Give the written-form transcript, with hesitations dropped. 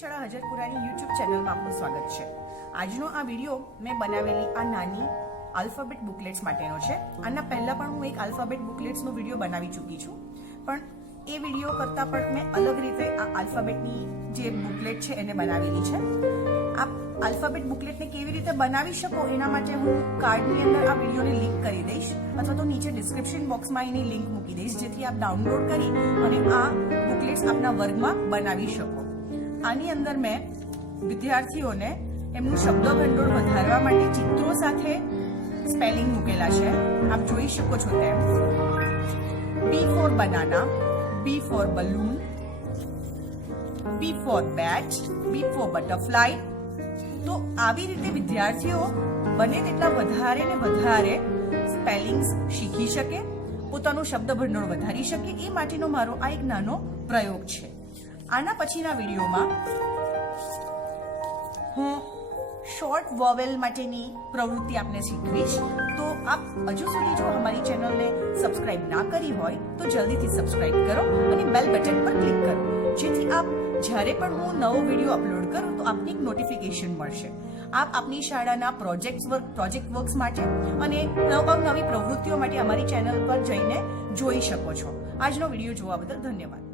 શાળા હજરપુરાની યુટ્યુબ ચેનલમાં આપનું સ્વાગત છે। આજનો આ વિડીયો મેં બનાવેલી આ નાની આલ્ફાબેટ બુકલેટ્સ માટેનો છે। આના પહેલા પણ હું એક આલ્ફાબેટ બુકલેટ્સનો વિડીયો બનાવી ચૂકી છું, પણ એ વિડીયો કરતાં પણ મેં અલગ રીતે આ આલ્ફાબેટની જે બુકલેટ છે એને બનાવેલી છે। આપ આલ્ફાબેટ બુકલેટને કેવી રીતે બનાવી શકો એના માટે હું કાર્ડની અંદર આ વિડીયોની લિંક કરી દઈશ, અથવા તો નીચે ડિસ્ક્રિપ્શન બોક્સમાં એની લિંક મૂકી દઈશ, જેથી આપ ડાઉનલોડ કરી અને આ બુકલેટ્સ આપના વર્ગમાં બનાવી શકો। આની અંદર મેં વિદ્યાર્થીઓને એમનું શબ્દ ભંડોળ વધારવા માટે ચિત્રો સાથે સ્પેલિંગ મૂકેલા છે। આપ જોઈ શકો છો તેમ B for banana, B for balloon, B for bat, B for butterfly। તો આવી રીતે વિદ્યાર્થીઓ બને તેટલા વધારે ને વધારે સ્પેલિંગ્સ શીખી શકે, પોતાનું શબ્દ ભંડોળ વધારી શકે, એ માટેનો મારો આ એક નાનો પ્રયોગ છે। આના પછીના વિડીયોમાં હું શોર્ટ વોવેલ માટેની પ્રવૃત્તિ આપને શીખવીશ। તો આપ હજુ સુધી જો અમારી ચેનલને સબસ્ક્રાઇબ ના કરી હોય તો જલ્દીથી સબસ્ક્રાઇબ કરો અને બેલ બટન પર ક્લિક કરો, જેથી આપ જ્યારે પણ હું નવો વિડીયો અપલોડ કરું તો આપને એક નોટિફિકેશન મળશે। આપ આપની શાળાના પ્રોજેક્ટ વર્ક્સ માટે અને નવી પ્રવૃત્તિઓ માટે અમારી ચેનલ પર જઈને જોઈ શકો છો। આજનો વિડીયો જોવા બદલ ધન્યવાદ।